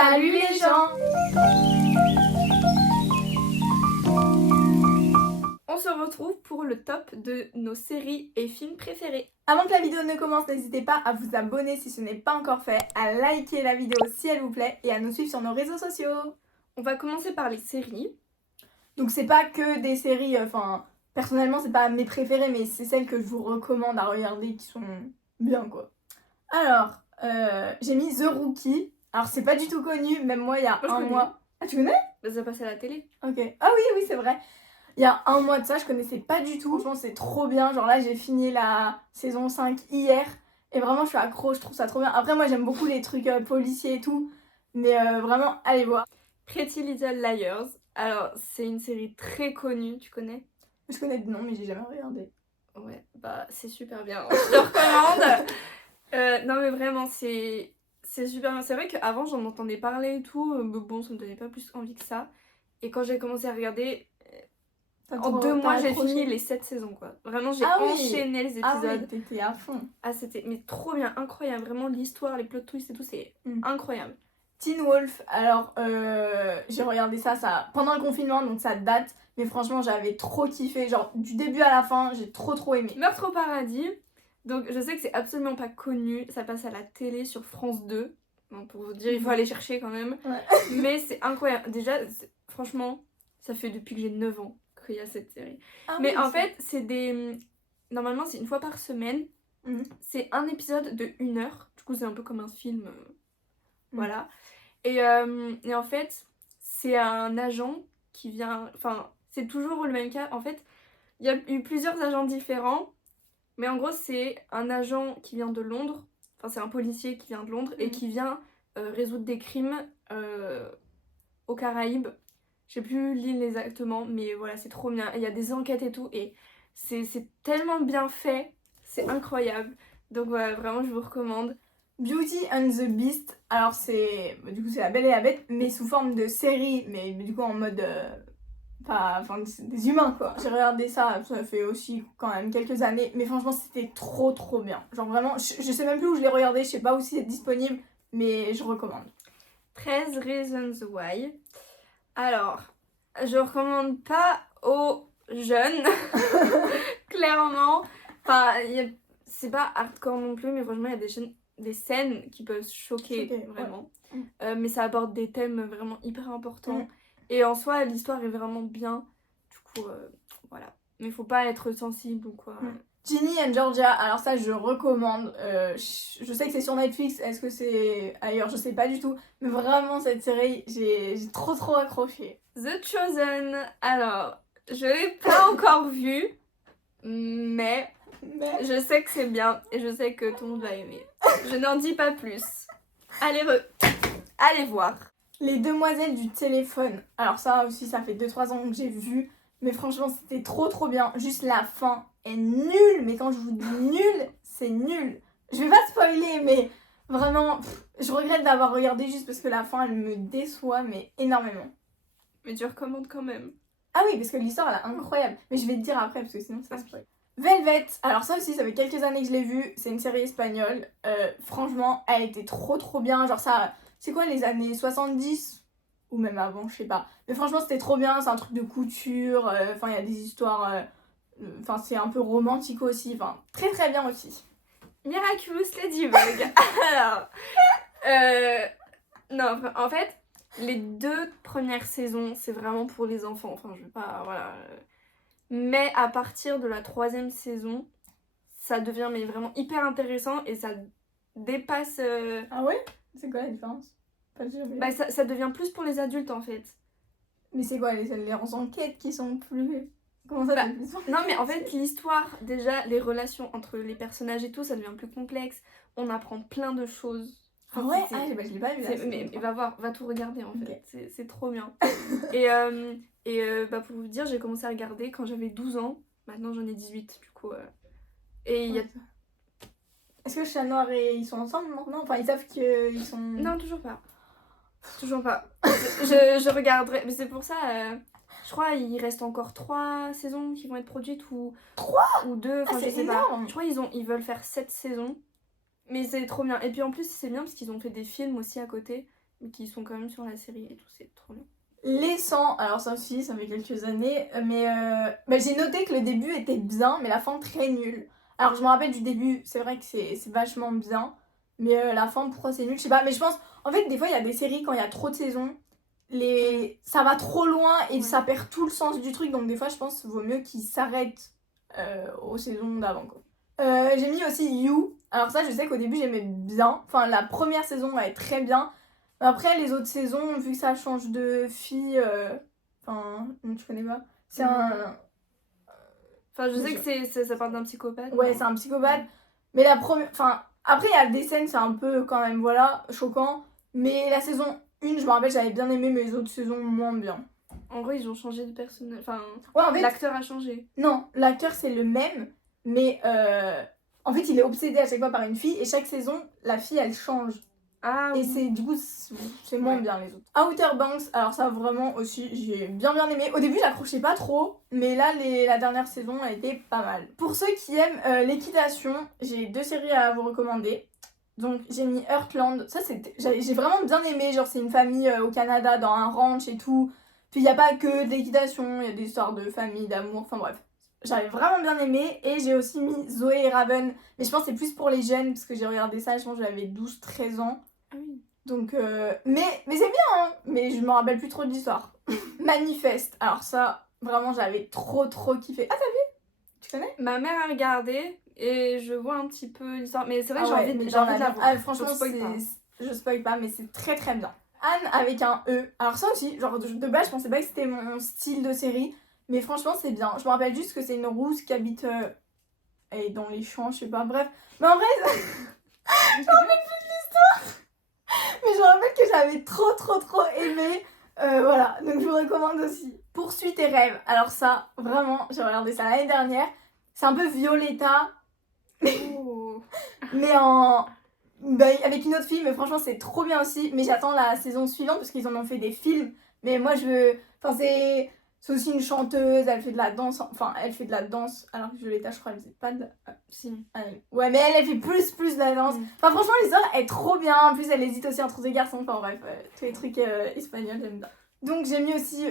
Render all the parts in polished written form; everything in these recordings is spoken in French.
Salut les gens! On se retrouve pour le top de nos séries et films préférés. Avant que la vidéo ne commence, n'hésitez pas à vous abonner si ce n'est pas encore fait, à liker la vidéo si elle vous plaît et à nous suivre sur nos réseaux sociaux. On va commencer par les séries. Donc c'est pas que des séries, personnellement c'est pas mes préférées, mais c'est celles que je vous recommande à regarder qui sont bien quoi. Alors, j'ai mis The Rookie. Alors c'est pas du tout connu, même moi il y a Moi, je un connais. mois. Ah tu connais? Ça passe à la télé. Ok. Ah oui, c'est vrai. Il y a un mois de ça, je connaissais pas du tout. Franchement, c'est trop bien. Genre là, j'ai fini la saison 5 hier. Et vraiment, je suis accro, je trouve ça trop bien. Après, moi, j'aime beaucoup les trucs policiers et tout. Mais vraiment, allez voir. Pretty Little Liars. Alors, c'est une série très connue, tu connais? Je connais de nom, mais j'ai jamais regardé. Ouais, bah c'est super bien. Je te recommande. Non mais vraiment, c'est super bien. C'est vrai qu'avant, j'en entendais parler et tout. Mais bon, ça me donnait pas plus envie que ça. Et quand j'ai commencé à regarder... En 2 mois, j'ai fini les 7 saisons, quoi. Vraiment, j'ai enchaîné les épisodes. Ah oui, t'étais à fond. Ah, c'était mais trop bien, incroyable. Vraiment, l'histoire, les plot twists et tout, c'est incroyable. Teen Wolf, alors j'ai regardé ça pendant le confinement, donc ça date. Mais franchement, j'avais trop kiffé. Genre, du début à la fin, j'ai trop aimé. Meurtre au paradis. Donc, je sais que c'est absolument pas connu. Ça passe à la télé sur France 2. Donc, pour vous dire, il faut aller chercher quand même. Ouais. Mais c'est incroyable. Déjà, franchement, ça fait depuis que j'ai 9 ans qu'il y a cette série. Ah mais oui, en fait, c'est des... Normalement, c'est une fois par semaine. C'est un épisode de 1 heure. Du coup, c'est un peu comme un film. Voilà. Et en fait, c'est un agent qui vient... Enfin, c'est toujours le même cas. En fait, il y a eu plusieurs agents différents. Mais en gros, c'est un agent qui vient de Londres. Enfin, c'est un policier qui vient de Londres et qui vient résoudre des crimes aux Caraïbes. Je sais plus l'île exactement, mais voilà, c'est trop bien. Il y a des enquêtes et tout. Et c'est tellement bien fait. C'est incroyable. Donc voilà, vraiment, je vous recommande. Beauty and the Beast, alors c'est La Belle et la Bête, mais sous forme de série, mais du coup en mode des humains quoi. J'ai regardé ça fait aussi quand même quelques années, mais franchement c'était trop bien. Genre vraiment, je sais même plus où je l'ai regardé, je sais pas où c'est disponible, mais je recommande. 13 Reasons Why. Alors, je recommande pas aux jeunes, clairement. Enfin, c'est pas hardcore non plus, mais franchement, il y a des scènes qui peuvent choquer vraiment. Ouais. Mais ça aborde des thèmes vraiment hyper importants. Et en soi, l'histoire est vraiment bien. Du coup, voilà. Mais faut pas être sensible ou quoi. Ginny and Georgia, alors ça je recommande. Je sais que c'est sur Netflix, est-ce que c'est ailleurs? Je sais pas du tout. Mais vraiment, cette série, j'ai trop accroché. The Chosen, alors, je l'ai pas encore vu, mais je sais que c'est bien et je sais que tout le monde va aimer. Je n'en dis pas plus. Allez voir. Les Demoiselles du téléphone. Alors ça aussi, ça fait 2-3 ans que j'ai vu. Mais franchement, c'était trop bien. Juste la fin est nulle. Mais quand je vous dis nul, c'est nul. Je vais pas spoiler, mais vraiment, je regrette d'avoir regardé juste parce que la fin, elle me déçoit, mais énormément. Mais tu recommandes quand même. Ah oui, parce que l'histoire, elle est incroyable. Mais je vais te dire après, parce que sinon, ça spoil. Velvet, alors ça aussi, ça fait quelques années que je l'ai vue. C'est une série espagnole. Franchement, elle était trop bien. Genre ça, c'est quoi, les années 70 ou même avant, je sais pas. Mais franchement, c'était trop bien. C'est un truc de couture. Enfin, il y a des histoires... Enfin, c'est un peu romantique aussi. Enfin, très bien aussi. Miraculous Ladybug. Alors... non, en fait, les 2 premières saisons, c'est vraiment pour les enfants. Enfin, je veux pas... Voilà... Mais à partir de la 3e saison, ça devient mais vraiment hyper intéressant et ça dépasse... Ah ouais? C'est quoi la différence? Bah, ça devient plus pour les adultes en fait. Mais c'est quoi les enquêtes qui sont plus... Comment ça Non mais en fait l'histoire, déjà les relations entre les personnages et tout, ça devient plus complexe. On apprend plein de choses. Ah ouais? Je l'ai pas vu là. Mais va tout regarder en fait, c'est trop bien. Et bah, pour vous dire, j'ai commencé à regarder quand j'avais 12 ans. Maintenant j'en ai 18 du coup. Et il y a... Est-ce que Chat Noir et ils sont ensemble maintenant? Enfin ils savent qu'ils sont... Non, toujours pas. Toujours pas. je regarderai. Mais c'est pour ça, je crois il reste encore 3 saisons qui vont être produites ou... 3 ou 2, enfin je sais énorme. pas. Je crois ils veulent faire 7 saisons. Mais c'est trop bien. Et puis en plus c'est bien parce qu'ils ont fait des films aussi à côté. mais qui sont quand même sur la série et tout, c'est trop bien. Les 100, alors ça aussi, ça fait quelques années, mais j'ai noté que le début était bien, mais la fin très nulle. Alors je me rappelle du début, c'est vrai que c'est vachement bien, mais la fin, pourquoi c'est nul, je sais pas, mais je pense, en fait, des fois, il y a des séries, quand il y a trop de saisons, ça va trop loin et ça perd tout le sens du truc, donc des fois, je pense qu'il vaut mieux qu'ils s'arrêtent aux saisons d'avant, quoi. J'ai mis aussi You, alors ça, je sais qu'au début, j'aimais bien, enfin, la première saison, elle est très bien. Après, les autres saisons, vu que ça change de fille, enfin, tu connais pas. C'est un. Enfin, je sais que ça parle d'un psychopathe. Ouais, c'est un psychopathe. Mais la première. Enfin, après, il y a des scènes, c'est un peu quand même, voilà, choquant. Mais la saison 1, je me rappelle, j'avais bien aimé, mais les autres saisons, moins bien. En gros, ils ont changé de personnage. Enfin, ouais, en fait, l'acteur a changé. Non, l'acteur, c'est le même, mais en fait, il est obsédé à chaque fois par une fille, et chaque saison, la fille, elle change. Ah, et oui. c'est du coup c'est moins bien les autres. Outer Banks, alors ça vraiment aussi j'ai bien aimé. Au début j'accrochais pas trop, mais là la dernière saison elle était pas mal. Pour ceux qui aiment l'équitation, j'ai 2 séries à vous recommander. Donc j'ai mis Heartland, ça j'ai vraiment bien aimé, genre c'est une famille au Canada dans un ranch et tout. Puis il y a pas que de l'équitation, il y a des histoires de famille, d'amour, enfin bref. J'avais vraiment bien aimé, et j'ai aussi mis Zoé et Raven, mais je pense que c'est plus pour les jeunes parce que j'ai regardé ça, je pense que j'avais 12-13 ans. Ah oui. Donc, mais c'est bien, hein, mais je me rappelle plus trop de l'histoire. Manifeste, alors ça, vraiment, j'avais trop kiffé. Ah, t'as vu? Tu connais? Ma mère a regardé et je vois un petit peu l'histoire, mais c'est vrai que j'ai envie de la voir. Ah, franchement, je spoil pas, mais c'est très bien. Anne avec un E, alors ça aussi, genre de base, je pensais pas que c'était mon style de série, mais franchement, c'est bien. Je me rappelle juste que c'est une rousse qui habite dans les champs, je sais pas, bref. Mais en vrai, je me rappelle plus de l'histoire. Mais je me rappelle que j'avais trop aimé. Voilà, donc je vous recommande aussi. Poursuite et rêve. Alors ça, vraiment, j'ai regardé ça l'année dernière. C'est un peu Violetta. Oh. mais avec une autre fille, mais franchement c'est trop bien aussi. Mais j'attends la saison suivante parce qu'ils en ont fait des films. Mais moi je veux... Enfin c'est aussi une chanteuse, elle fait de la danse. Enfin elle fait de la danse. Alors que Violetta je crois elle faisait pas de... Si. Ouais mais elle fait plus de la danse. Enfin franchement l'histoire est trop bien. En plus elle hésite aussi entre des garçons. Enfin bref, tous les trucs espagnols j'aime bien. Donc j'ai mis aussi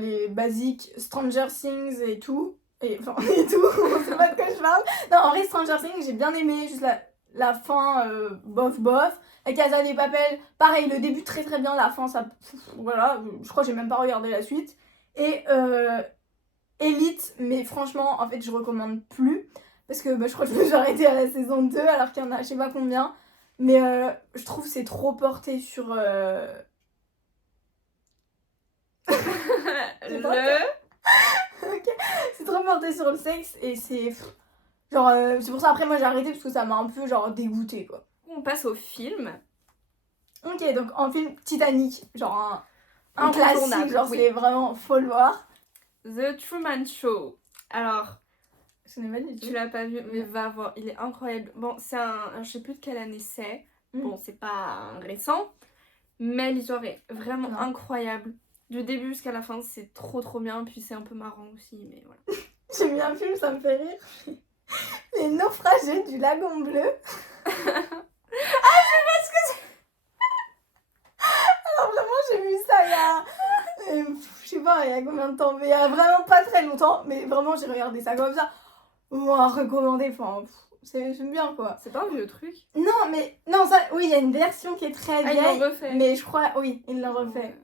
les basiques, Stranger Things et tout. Et tout, on sait pas de quoi je parle. Non, en vrai, Stranger Things, j'ai bien aimé, juste la fin, bof. La Casa des Papel, pareil, le début très bien, la fin, ça. Voilà, je crois que j'ai même pas regardé la suite. Et Elite, mais franchement, en fait, je recommande plus. Parce que je crois que je me suis arrêtée à la saison 2, alors qu'il y en a je sais pas combien. Mais je trouve que c'est trop porté sur. C'est trop porté sur le sexe et c'est genre c'est pour ça après moi j'ai arrêté parce que ça m'a un peu genre dégoûté quoi. On passe au film. Ok, donc en film Titanic, genre un classique, genre c'est vraiment faut le voir. The Truman Show. Alors je n'ai pas dit. Tu l'as pas vu, mais va voir, il est incroyable. Bon, c'est je sais plus de quelle année c'est. Bon, c'est pas récent, mais l'histoire est vraiment incroyable. Du début jusqu'à la fin, c'est trop bien, puis c'est un peu marrant aussi, mais voilà. J'ai mis un film, ça me fait rire. Les naufragés du lagon bleu. Ah, je sais pas ce que c'est. Alors vraiment, j'ai vu ça il y a... je sais pas, il y a combien de temps, mais il y a vraiment pas très longtemps, mais vraiment, j'ai regardé ça comme ça. À recommander, enfin... J'aime bien quoi. C'est pas un vieux truc? Non, ça, oui, il y a une version qui est très vieille. Ils l'ont refait. Mais je crois, oui, ils l'ont refait.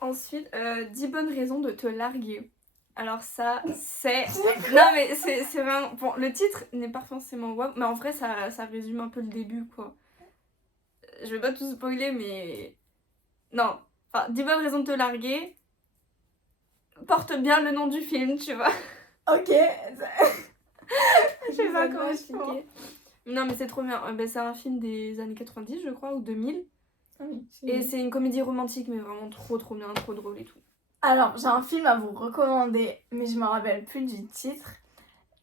Ensuite, 10 bonnes raisons de te larguer. Alors ça, c'est... Non mais c'est vraiment... Bon, le titre n'est pas forcément wow, mais en vrai, ça résume un peu le début, quoi. Je vais pas tout spoiler, mais... Non. Enfin, 10 bonnes raisons de te larguer porte bien le nom du film, tu vois. Ok. Je sais pas comment expliquer. Non mais c'est trop bien. C'est un film des années 90 je crois, ou 2000. Ah oui, et c'est une comédie romantique mais vraiment trop bien, trop drôle et tout. Alors j'ai un film à vous recommander, mais je me rappelle plus du titre.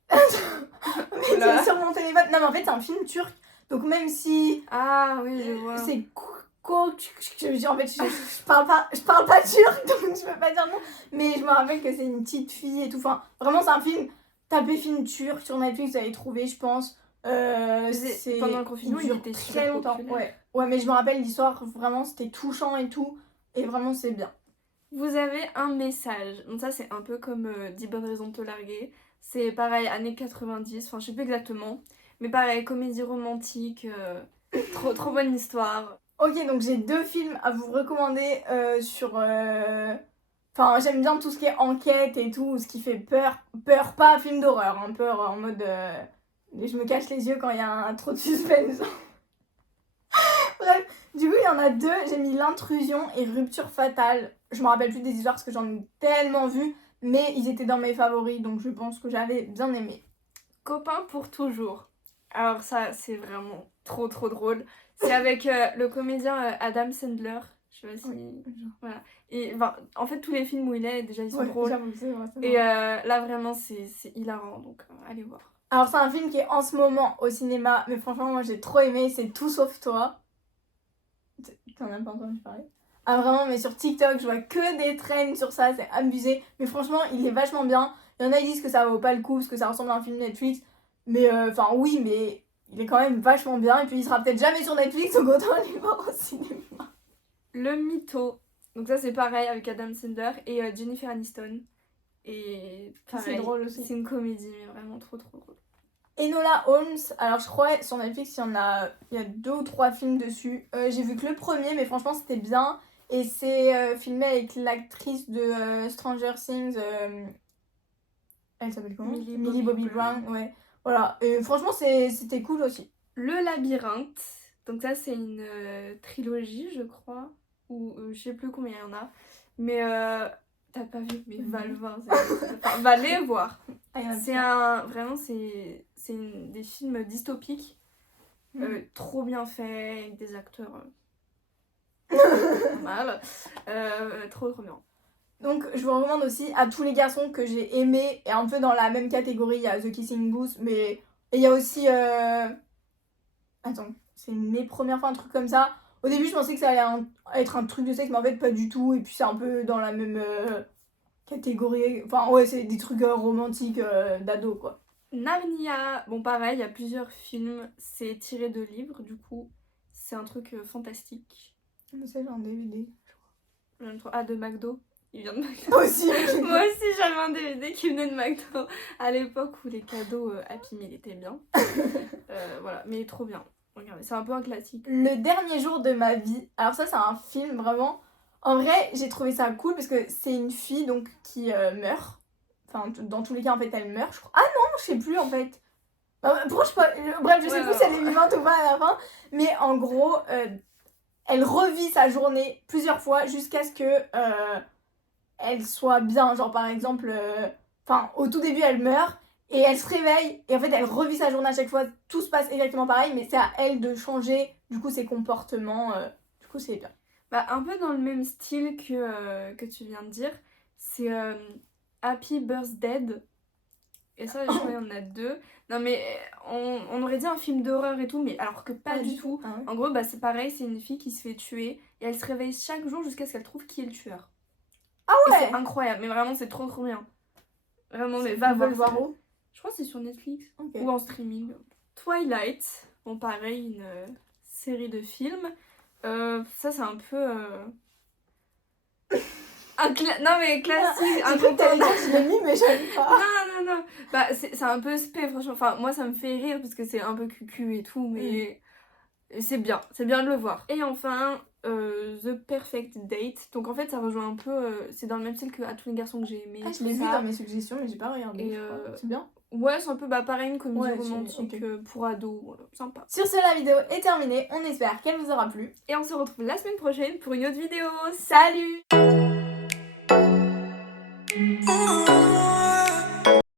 C'est sur mon téléphone. Non mais en fait c'est un film turc. Donc même si... Ah oui je vois. C'est en fait je parle pas turc donc je peux pas dire non. Mais je me rappelle que c'est une petite fille et tout. Enfin vraiment c'est un film... Tapez film turc sur Netflix, vous allez trouver, je pense. Pendant le confinement, il était très longtemps. Ouais, mais je me rappelle l'histoire, vraiment, c'était touchant et tout. Et vraiment, c'est bien. Vous avez un message. Donc ça, c'est un peu comme 10 bonnes raisons de te larguer. C'est pareil, années 90, enfin je sais plus exactement. Mais pareil, comédie romantique, trop bonne histoire. Ok, donc j'ai 2 films à vous recommander sur... Enfin, j'aime bien tout ce qui est enquête et tout, ce qui fait peur. Peur, pas film d'horreur, hein, peur en mode... je me cache les yeux quand il y a trop de suspense. Bref, du coup, il y en a 2. J'ai mis L'Intrusion et Rupture Fatale. Je me rappelle plus des histoires parce que j'en ai tellement vu, mais ils étaient dans mes favoris, donc je pense que j'avais bien aimé. Copain pour toujours. Alors ça, c'est vraiment trop drôle. C'est avec le comédien Adam Sandler. Je sais pas si... Oui. Voilà. Et en fait, tous les films où il est, déjà, ils sont drôles. C'est vrai. Et là, vraiment, c'est hilarant. Donc, allez voir. Alors, c'est un film qui est en ce moment au cinéma, mais franchement, moi j'ai trop aimé. C'est Tout sauf toi. T'en as pas entendu parler? Ah, vraiment, mais sur TikTok, je vois que des trends sur ça. C'est abusé. Mais franchement, il est vachement bien. Il y en a qui disent que ça vaut pas le coup parce que ça ressemble à un film Netflix. Mais enfin, oui, mais il est quand même vachement bien. Et puis, il sera peut-être jamais sur Netflix, donc autant aller voir au cinéma. Le Mytho. Donc ça, c'est pareil avec Adam Sandler et Jennifer Aniston. Et pareil, C'est drôle aussi. C'est une comédie, mais vraiment trop drôle. Enola Holmes, alors je crois sur Netflix il y a 2 ou 3 films dessus. J'ai vu que le premier, mais franchement c'était bien. Et c'est filmé avec l'actrice de Stranger Things. Elle s'appelle comment? Millie Bobby Brown. Ouais. Voilà. Et franchement c'était cool aussi. Le Labyrinthe. Donc ça c'est une trilogie je crois. Ou je sais plus combien il y en a. Mais t'as pas vu, mais va le voir. Enfin, va les voir. Vraiment c'est des films dystopiques. Trop bien faits, avec des acteurs mal. Trop bien. Donc je vous recommande aussi à tous les garçons que j'ai aimés, et un peu dans la même catégorie, il y a The Kissing Booth, mais et il y a aussi attends, c'est mes premières fois un truc comme ça. Au début je pensais que ça allait être un truc de sexe, mais en fait pas du tout, et puis c'est un peu dans la même catégorie, enfin ouais, c'est des trucs romantiques d'ado quoi. Narnia, bon pareil, il y a plusieurs films, c'est tiré de livres, du coup c'est un truc fantastique. Mais ça j'ai un DVD. Ah, de McDo. Il vient de McDo. Moi aussi, Moi aussi j'avais un DVD qui venait de McDo à l'époque où les cadeaux Happy Meal étaient bien. Voilà, mais trop bien. Regardez, c'est un peu un classique. Le dernier jour de ma vie. Alors ça c'est un film vraiment... En vrai j'ai trouvé ça cool parce que c'est une fille donc qui meurt. Enfin dans tous les cas en fait elle meurt je crois. Ah non je sais plus en fait. Pourquoi bref je sais plus si elle est vivante ou pas à la fin. Mais en gros elle revit sa journée plusieurs fois jusqu'à ce que elle soit bien. Genre par exemple, au tout début elle meurt et elle se réveille et en fait elle revit sa journée à chaque fois. Tout se passe exactement pareil, mais c'est à elle de changer du coup ses comportements. Du coup c'est bien. Un peu dans le même style que tu viens de dire, c'est Happy Birthday. Et ça, je crois qu'il y en a 2. Non mais on aurait dit un film d'horreur et tout, mais alors que pas du tout. Ah ouais. En gros, c'est pareil, c'est une fille qui se fait tuer et elle se réveille chaque jour jusqu'à ce qu'elle trouve qui est le tueur. Ah ouais. Et c'est incroyable, mais vraiment c'est trop bien. Vraiment, mais va voir où? Je crois que c'est sur Netflix Okay. ou en streaming. Twilight, bon pareil, une série de films. Ça c'est un peu... Non mais classique, un truc je l'ai mis mais j'aime pas. Non. C'est un peu spé franchement. Enfin moi ça me fait rire parce que c'est un peu cucu et tout, mais c'est bien de le voir. Et enfin The Perfect Date. Donc en fait ça rejoint un peu, c'est dans le même style que À tous les garçons que j'ai aimé. Je l'ai vu dans mes suggestions mais j'ai pas regardé. Et c'est bien. Ouais, c'est un peu pareil, une comédie romantique pour ados, voilà, sympa. Sur ce, la vidéo est terminée, on espère qu'elle vous aura plu. Et on se retrouve la semaine prochaine pour une autre vidéo. Salut!